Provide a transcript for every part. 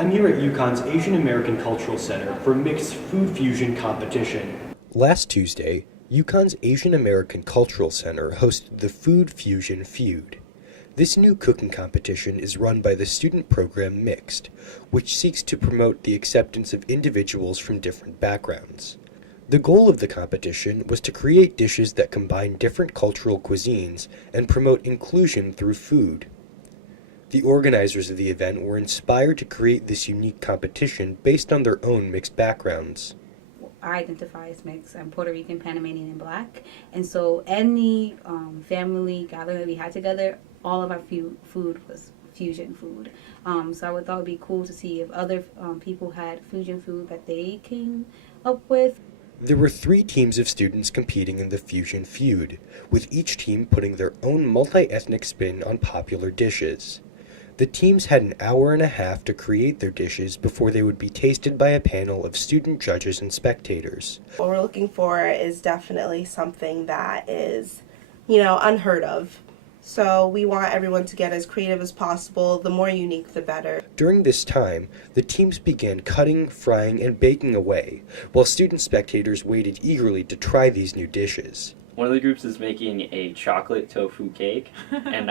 I'm here at UConn's Asian American Cultural Center for Mixed Food Fusion Competition. Last Tuesday, UConn's Asian American Cultural Center hosted the Food Fusion Feud. This new cooking competition is run by the student program Mixed, which seeks to promote the acceptance of individuals from different backgrounds. The goal of the competition was to create dishes that combine different cultural cuisines and promote inclusion through food. The organizers of the event were inspired to create this unique competition based on their own mixed backgrounds. I identify as mixed. I'm Puerto Rican, Panamanian, and Black. And so any family gathering that we had together, all of our food was fusion food. So I thought it would be cool to see if other people had fusion food that they came up with. There were 3 teams of students competing in the Fusion Feud, with each team putting their own multi-ethnic spin on popular dishes. The teams had an hour and a half to create their dishes before they would be tasted by a panel of student judges and spectators. What we're looking for is definitely something that is, unheard of. So we want everyone to get as creative as possible. The more unique, the better. During this time, the teams began cutting, frying, and baking away, while student spectators waited eagerly to try these new dishes. One of the groups is making a chocolate tofu cake, and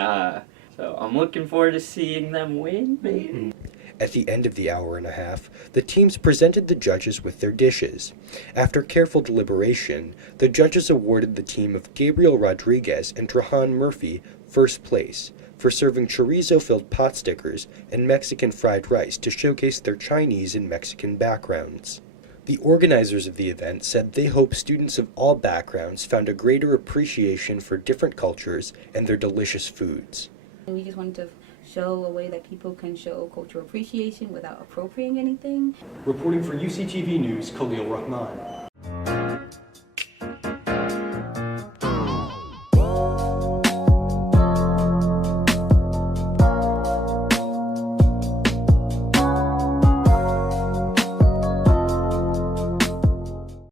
so I'm looking forward to seeing them win, baby. At the end of the hour and a half, the teams presented the judges with their dishes. After careful deliberation, the judges awarded the team of Gabriel Rodriguez and Trahan Murphy first place for serving chorizo-filled pot stickers and Mexican fried rice to showcase their Chinese and Mexican backgrounds. The organizers of the event said they hope students of all backgrounds found a greater appreciation for different cultures and their delicious foods. We just wanted to show a way that people can show cultural appreciation without appropriating anything. Reporting for UCTV News, Khaleel Rahman.